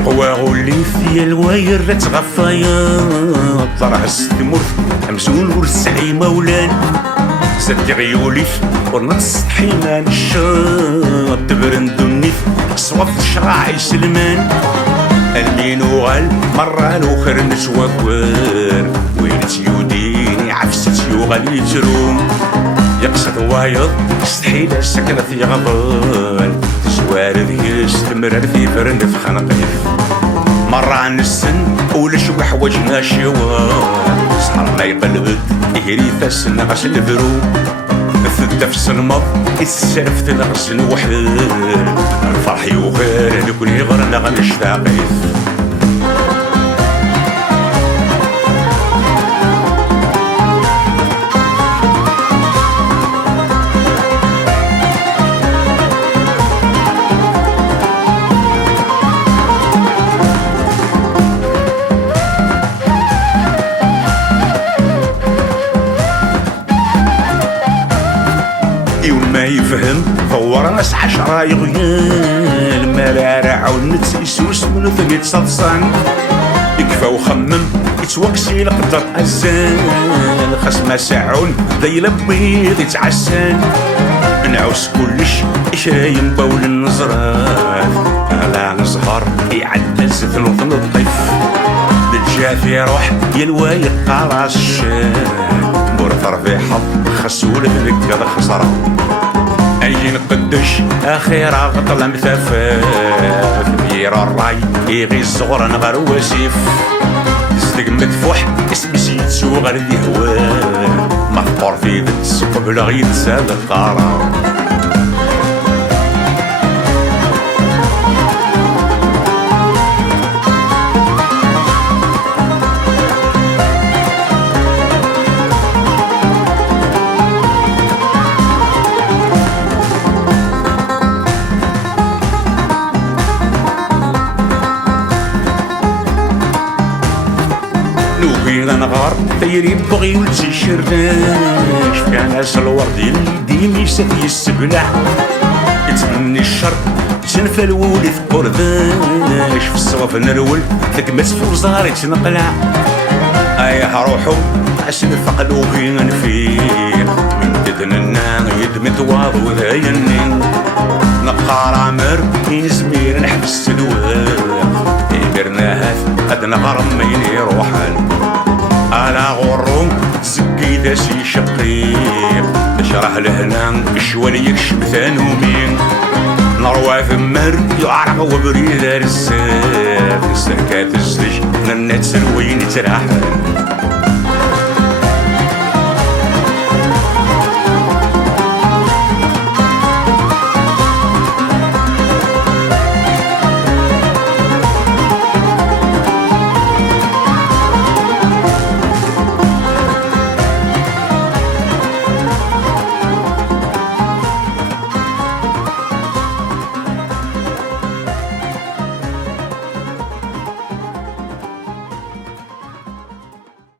يقوى غولي في الواير تغفايا طرح السمر امزون ورسعي مولان سد غيوليف ونص حيمان الشاط تبرند النيف صوف شراعي سلمان اللين وغال مرة الاخر نتواكوار وين تيوديني عفست يوغالي تروم يقصد وايض استحيل سكنة في غبال تزوارد يستمرر في برن في خنقيف مرة عن السن ولش وحوجنا شوار صحر ما يقلبت يهري فاسن غسل برو مثل في الصنمض السرفت نغسل وحير الفرح يوغير لكل يغرنا غنشتاقيف ما يفهم فور ناس 10 يغيال مرارع ونتسيسوس من ثميت صدصان يكفى وخمم يتوكسي لقدر أزان خصما ساعون ذي لبيض يتعسان نعوس كلش إشرايم بول النزرات على نزهر يعدز ثلث الطيف بالجافي روح يلوى يقراص الشام برثر في حظ خسول ذلك خسرة أي نقدش أخيرا غطل مثفاف بير الراي يغي الصغر نغر وسيف صدق مدفوح اسم سيتسو غير ذي هواه مخبور في ذس قبل غيتسال القرار نوبينا نغار طيري بغي ولتشرناش فيها ناس الورد يلي ديم يسفي السبلع يتمني الشر تنفى الولي في قرداش في الصواف نرول تكمت في وزاري تنقلع ايا روحو عشان فقدوكي نفيق من ددننا يدمت واضو ذاينين نبقى رامر يزمير نحبس الواق يبرناهات أدنى غرم ميني روحان أنا غروم زكيدة شي شقيق نشرح لهنا شوالي يكشب ثانومين نروى ثمر يعرق وبريد الساف سكات الزج لنا تسلوين تراحن